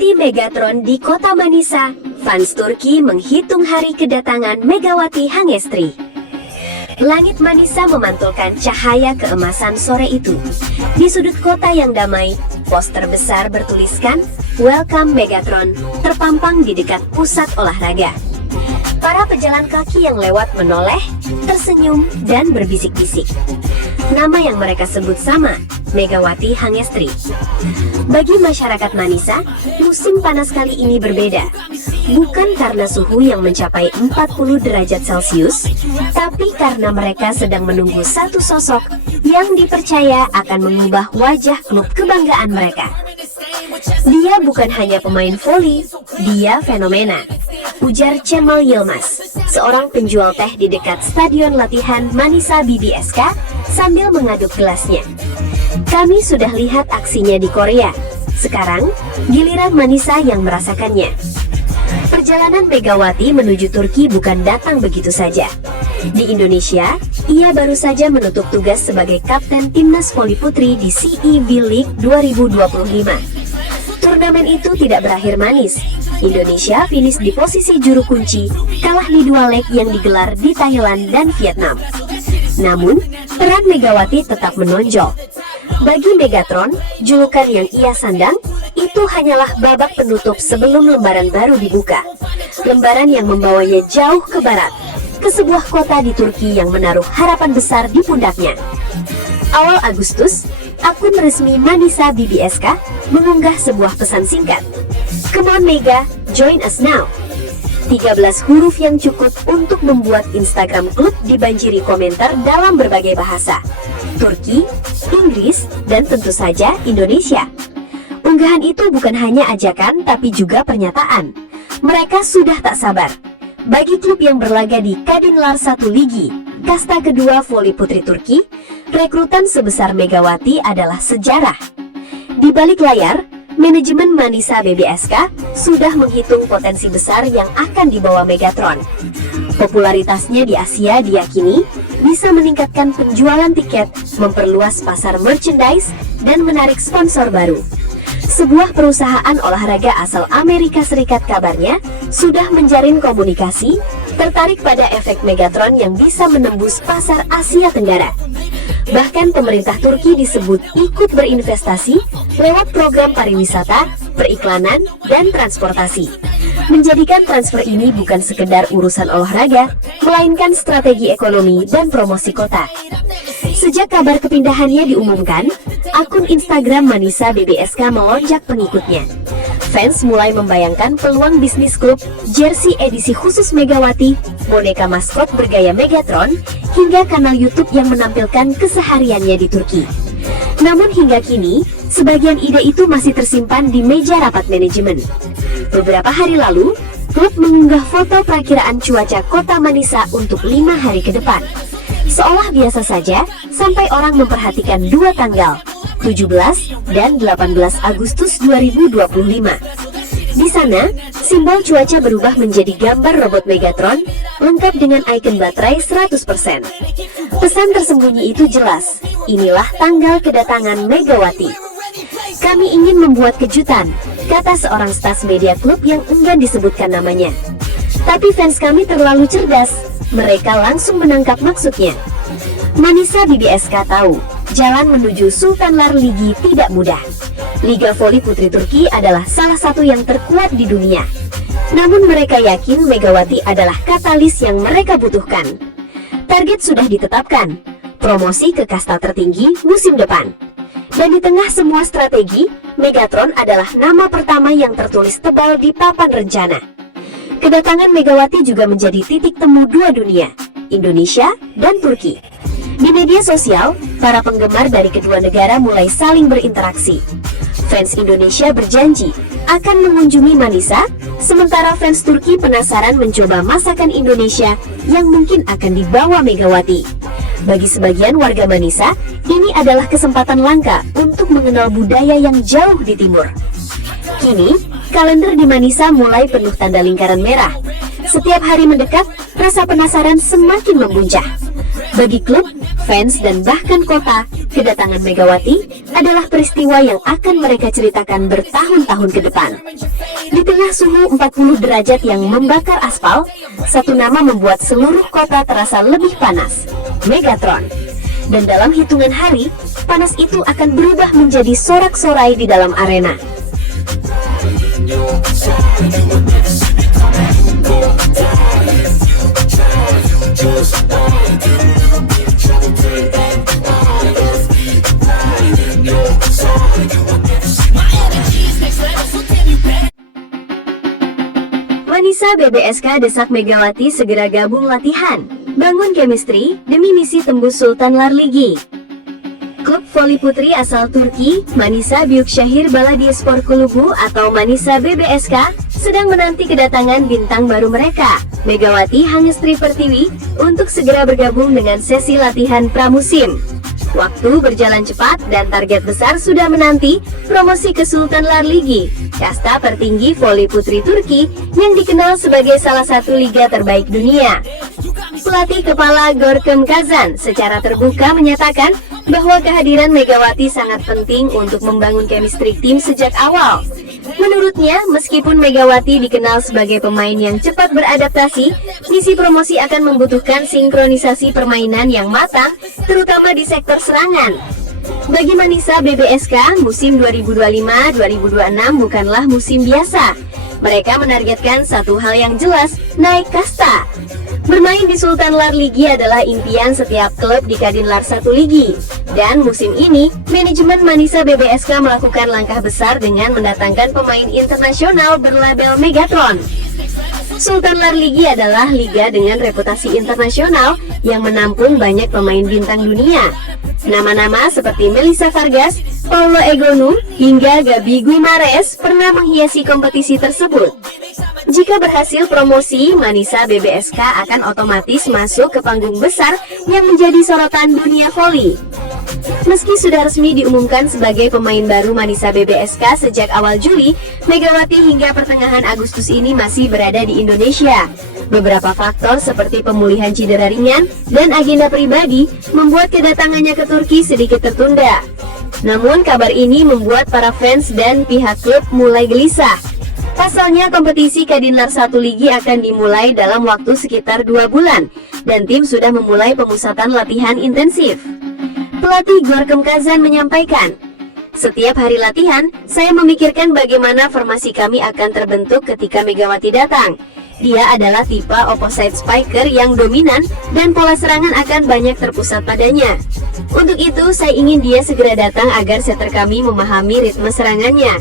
Mengikuti Megatron di kota Manisa, fans Turki menghitung hari kedatangan Megawati Hangestri. Langit Manisa memantulkan cahaya keemasan sore itu. Di sudut kota yang damai, poster besar bertuliskan "Welcome Megatron" terpampang di dekat pusat olahraga. Para pejalan kaki yang lewat menoleh, tersenyum, dan berbisik-bisik. Nama yang mereka sebut sama, Megawati Hangestri. Bagi masyarakat Manisa, musim panas kali ini berbeda. Bukan karena suhu yang mencapai 40 derajat Celcius, tapi karena mereka sedang menunggu satu sosok yang dipercaya akan mengubah wajah klub kebanggaan mereka. Dia bukan hanya pemain voli, dia fenomena, ujar Cemal Yilmaz, seorang penjual teh di dekat stadion latihan Manisa BBSK sambil mengaduk gelasnya. Kami sudah lihat aksinya di Korea, sekarang giliran Manisa yang merasakannya. Perjalanan Megawati menuju Turki bukan datang begitu saja. Di Indonesia, ia baru saja menutup tugas sebagai kapten timnas voli putri di CEV League 2025. Turnamen itu tidak berakhir manis. Indonesia finish di posisi juru kunci, kalah di 2 leg yang digelar di Thailand dan Vietnam. Namun, peran Megawati tetap menonjol. Bagi Megatron, julukan yang ia sandang itu hanyalah babak penutup sebelum lembaran baru dibuka. Lembaran yang membawanya jauh ke barat, ke sebuah kota di Turki yang menaruh harapan besar di pundaknya. Awal Agustus, akun resmi Manisa BBSK mengunggah sebuah pesan singkat. "Come on Mega, join us now." 13 huruf yang cukup untuk membuat Instagram klub dibanjiri komentar dalam berbagai bahasa. Turki, Inggris, dan tentu saja Indonesia. Unggahan itu bukan hanya ajakan tapi juga pernyataan. Mereka sudah tak sabar. Bagi klub yang berlaga di Kadınlar 1 Ligi, kasta kedua voli putri Turki, rekrutan sebesar Megawati adalah sejarah. Di balik layar, manajemen Manisa BBSK sudah menghitung potensi besar yang akan dibawa Megatron. Popularitasnya di Asia diyakini bisa meningkatkan penjualan tiket, memperluas pasar merchandise, dan menarik sponsor baru. Sebuah perusahaan olahraga asal Amerika Serikat kabarnya sudah menjalin komunikasi, tertarik pada efek Megatron yang bisa menembus pasar Asia Tenggara. Bahkan pemerintah Turki disebut ikut berinvestasi lewat program pariwisata, periklanan, dan transportasi. Menjadikan transfer ini bukan sekedar urusan olahraga, melainkan strategi ekonomi dan promosi kota. Sejak kabar kepindahannya diumumkan, akun Instagram Manisa BBSK melonjak pengikutnya. Fans mulai membayangkan peluang bisnis klub, jersey edisi khusus Megawati, boneka maskot bergaya Megatron, hingga kanal YouTube yang menampilkan kesehariannya di Turki. Namun hingga kini, sebagian ide itu masih tersimpan di meja rapat manajemen. Beberapa hari lalu, klub mengunggah foto perakiraan cuaca kota Manisa untuk 5 hari ke depan. Seolah biasa saja, sampai orang memperhatikan 2 tanggal, 17 dan 18 Agustus 2025. Di sana, simbol cuaca berubah menjadi gambar robot Megatron, lengkap dengan ikon baterai 100%. Pesan tersembunyi itu jelas, inilah tanggal kedatangan Megawati. "Kami ingin membuat kejutan," kata seorang staf media klub yang enggan disebutkan namanya. Tapi fans kami terlalu cerdas, mereka langsung menangkap maksudnya. Manisa BBSK tahu, jalan menuju Sultanlar Ligi tidak mudah. Liga voli putri Turki adalah salah satu yang terkuat di dunia. Namun mereka yakin Megawati adalah katalis yang mereka butuhkan. Target sudah ditetapkan, promosi ke kasta tertinggi musim depan. Dan di tengah semua strategi, Megatron adalah nama pertama yang tertulis tebal di papan rencana. Kedatangan Megawati juga menjadi titik temu dua dunia, Indonesia dan Turki. Di media sosial, para penggemar dari kedua negara mulai saling berinteraksi. Fans Indonesia berjanji akan mengunjungi Manisa, sementara fans Turki penasaran mencoba masakan Indonesia yang mungkin akan dibawa Megawati. Bagi sebagian warga Manisa, ini adalah kesempatan langka untuk mengenal budaya yang jauh di timur. Kini, kalender di Manisa mulai penuh tanda lingkaran merah. Setiap hari mendekat, rasa penasaran semakin membuncah. Bagi klub, fans, dan bahkan kota, kedatangan Megawati adalah peristiwa yang akan mereka ceritakan bertahun-tahun ke depan. Di tengah suhu 40 derajat yang membakar aspal, satu nama membuat seluruh kota terasa lebih panas, Megatron. Dan dalam hitungan hari, panas itu akan berubah menjadi sorak-sorai di dalam arena. Manisa BBSK desak Megawati segera gabung latihan, bangun chemistry demi misi tembus Sultan Larligi. Klub voli putri asal Turki, Manisa Büyükşehir Belediyespor Kulübü atau Manisa BBSK, sedang menanti kedatangan bintang baru mereka, Megawati Hangestri Pertiwi, untuk segera bergabung dengan sesi latihan pramusim. Waktu berjalan cepat dan target besar sudah menanti, promosi ke Sultan Larligi, kasta tertinggi voli putri Turki yang dikenal sebagai salah satu liga terbaik dunia. Pelatih kepala Görkem Kazan secara terbuka menyatakan bahwa kehadiran Megawati sangat penting untuk membangun chemistry tim sejak awal. Menurutnya, meskipun Megawati dikenal sebagai pemain yang cepat beradaptasi, misi promosi akan membutuhkan sinkronisasi permainan yang matang, terutama di sektor serangan. Bagi Manisa BBSK, musim 2025-2026 bukanlah musim biasa. Mereka menargetkan satu hal yang jelas, naik kasta. Bermain di Sultan Larligi adalah impian setiap klub di Kadinlar 1 Ligi. Dan musim ini, manajemen Manisa BBSK melakukan langkah besar dengan mendatangkan pemain internasional berlabel Megatron. Sultan Larligi adalah liga dengan reputasi internasional yang menampung banyak pemain bintang dunia. Nama-nama seperti Melissa Vargas, Paulo Egonu, hingga Gabi Guimares pernah menghiasi kompetisi tersebut. Jika berhasil promosi, Manisa BBSK akan otomatis masuk ke panggung besar yang menjadi sorotan dunia voli. Meski sudah resmi diumumkan sebagai pemain baru Manisa BBSK sejak awal Juli, Megawati hingga pertengahan Agustus ini masih berada di Indonesia. Beberapa faktor seperti pemulihan cedera ringan dan agenda pribadi membuat kedatangannya ke Turki sedikit tertunda. Namun kabar ini membuat para fans dan pihak klub mulai gelisah. Pasalnya kompetisi Kadinlar 1 Ligi akan dimulai dalam waktu sekitar 2 bulan, dan tim sudah memulai pemusatan latihan intensif. Pelatih Görkem Kazan menyampaikan, "Setiap hari latihan, saya memikirkan bagaimana formasi kami akan terbentuk ketika Megawati datang. Dia adalah tipe opposite spiker yang dominan dan pola serangan akan banyak terpusat padanya. Untuk itu, saya ingin dia segera datang agar setter kami memahami ritme serangannya."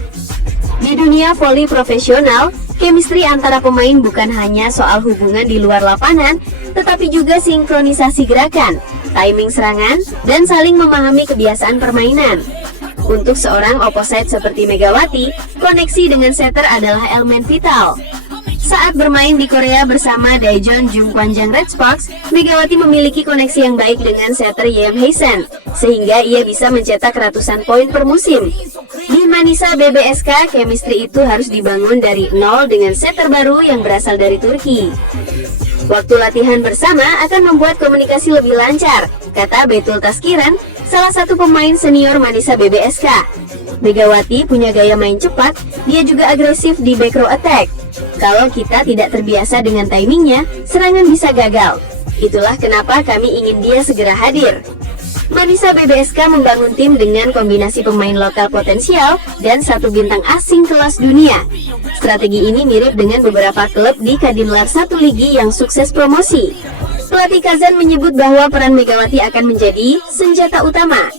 Di dunia voli profesional, chemistry antara pemain bukan hanya soal hubungan di luar lapangan, tetapi juga sinkronisasi gerakan, timing serangan, dan saling memahami kebiasaan permainan. Untuk seorang opposite seperti Megawati, koneksi dengan setter adalah elemen vital. Saat bermain di Korea bersama Daejeon Jungkwanjang Red Sparks, Megawati memiliki koneksi yang baik dengan setter Yeon Haesen, sehingga ia bisa mencetak ratusan poin per musim. Di Manisa BBSK, chemistry itu harus dibangun dari nol dengan setter baru yang berasal dari Turki. Waktu latihan bersama akan membuat komunikasi lebih lancar, kata Betul Taskiran, salah satu pemain senior Manisa BBSK. Megawati punya gaya main cepat, dia juga agresif di back row attack. Kalau kita tidak terbiasa dengan timingnya, serangan bisa gagal. Itulah kenapa kami ingin dia segera hadir. Manisa BBSK membangun tim dengan kombinasi pemain lokal potensial dan satu bintang asing kelas dunia. Strategi ini mirip dengan beberapa klub di Kadinlar 1 Ligi yang sukses promosi. Pelatih Kazan menyebut bahwa peran Megawati akan menjadi senjata utama.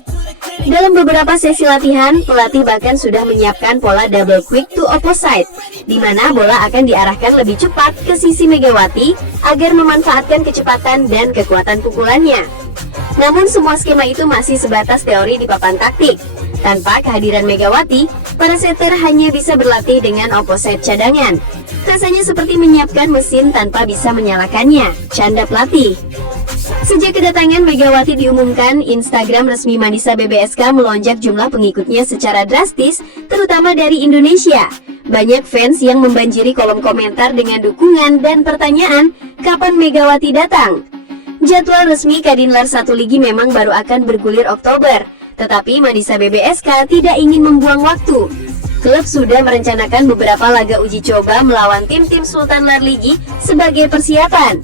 Dalam beberapa sesi latihan, pelatih bahkan sudah menyiapkan pola double quick to opposite, di mana bola akan diarahkan lebih cepat ke sisi Megawati agar memanfaatkan kecepatan dan kekuatan pukulannya. Namun semua skema itu masih sebatas teori di papan taktik. Tanpa kehadiran Megawati, para setter hanya bisa berlatih dengan opposite cadangan. Rasanya seperti menyiapkan mesin tanpa bisa menyalakannya, canda pelatih. Sejak kedatangan Megawati diumumkan, Instagram resmi Manisa BBSK melonjak jumlah pengikutnya secara drastis, terutama dari Indonesia. Banyak fans yang membanjiri kolom komentar dengan dukungan dan pertanyaan, kapan Megawati datang? Jadwal resmi Kadinlar 1 Ligi memang baru akan bergulir Oktober, Tetapi Manisa BBSK tidak ingin membuang waktu. Klub sudah merencanakan beberapa laga uji coba melawan tim-tim Sultan Larligi sebagai persiapan.